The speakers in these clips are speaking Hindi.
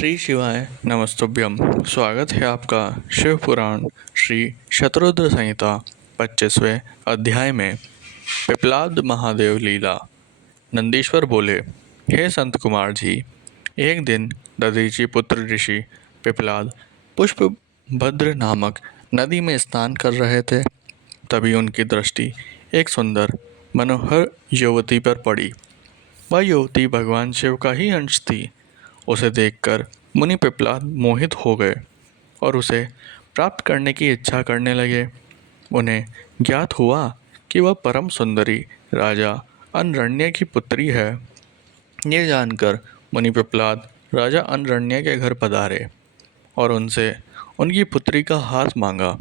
श्री शिवाय नमस्तुभ्यम। स्वागत है आपका शिव पुराण श्री शतरुद्र संहिता 25वें अध्याय में। पिपलाद महादेव लीला। नंदीश्वर बोले, हे संत कुमार जी, एक दिन दधीची पुत्र ऋषि पिपलाद पुष्पभद्र नामक नदी में स्नान कर रहे थे। तभी उनकी दृष्टि एक सुंदर मनोहर युवती पर पड़ी। वह युवती भगवान शिव का ही अंश थी। उसे देखकर मुनि पिपलाद मोहित हो गए और उसे प्राप्त करने की इच्छा करने लगे। उन्हें ज्ञात हुआ कि वह परम सुंदरी राजा अनरण्य की पुत्री है। ये जानकर मुनि पिपलाद राजा अनरण्य के घर पधारे और उनसे उनकी पुत्री का हाथ मांगा।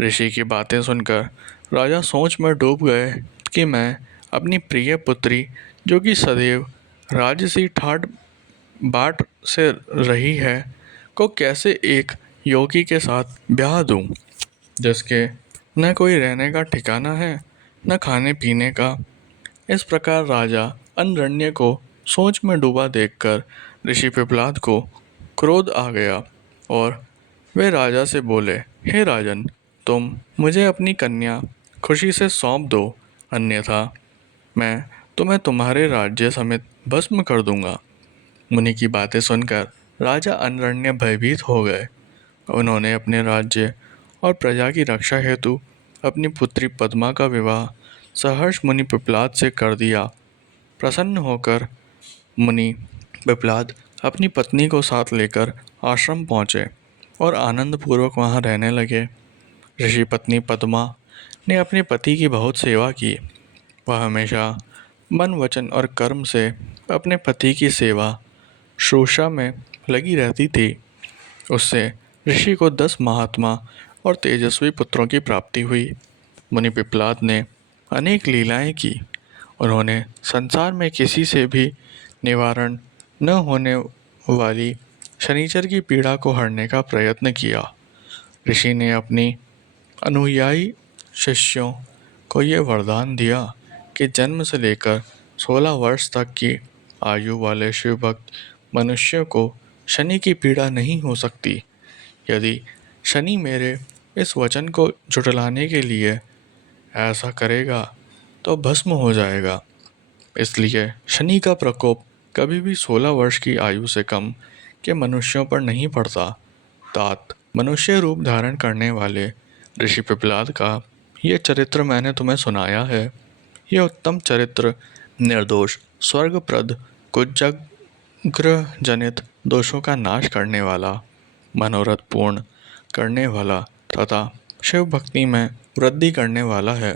ऋषि की बातें सुनकर राजा सोच में डूब गए कि मैं अपनी प्रिय पुत्री, जो कि सदैव राजसी ठाट बाट से रही है, को कैसे एक योगी के साथ ब्याह दूं, जिसके न कोई रहने का ठिकाना है न खाने पीने का। इस प्रकार राजा अनरण्य को सोच में डूबा देखकर ऋषि पिपलाद को क्रोध आ गया और वे राजा से बोले, हे राजन, तुम मुझे अपनी कन्या खुशी से सौंप दो, अन्यथा मैं तुम्हें तुम्हारे राज्य समेत भस्म कर दूंगा। मुनि की बातें सुनकर राजा अनरण्य भयभीत हो गए। उन्होंने अपने राज्य और प्रजा की रक्षा हेतु अपनी पुत्री पद्मा का विवाह सहर्ष मुनि पिपलाद से कर दिया। प्रसन्न होकर मुनि पिपलाद अपनी पत्नी को साथ लेकर आश्रम पहुँचे और आनंदपूर्वक वहाँ रहने लगे। ऋषि पत्नी पद्मा ने अपने पति की बहुत सेवा की। वह हमेशा मन, वचन और कर्म से अपने पति की सेवा शुश्रूषा में लगी रहती थी। उससे ऋषि को 10 महात्मा और तेजस्वी पुत्रों की प्राप्ति हुई। मुनि पिपलाद ने अनेक लीलाएं की। उन्होंने संसार में किसी से भी निवारण न होने वाली शनिचर की पीड़ा को हरने का प्रयत्न किया। ऋषि ने अपनी अनुयायी शिष्यों को ये वरदान दिया कि जन्म से लेकर 16 वर्ष तक की आयु वाले शिव भक्त मनुष्य को शनि की पीड़ा नहीं हो सकती। यदि शनि मेरे इस वचन को झुठलाने के लिए ऐसा करेगा तो भस्म हो जाएगा। इसलिए शनि का प्रकोप कभी भी 16 वर्ष की आयु से कम के मनुष्यों पर नहीं पड़ता। तात मनुष्य रूप धारण करने वाले ऋषि पिपलाद का ये चरित्र मैंने तुम्हें सुनाया है। यह उत्तम चरित्र निर्दोष, स्वर्गप्रद, कुजग्र जनित दोषों का नाश करने वाला, मनोरथ पूर्ण करने वाला तथा शिव भक्ति में वृद्धि करने वाला है।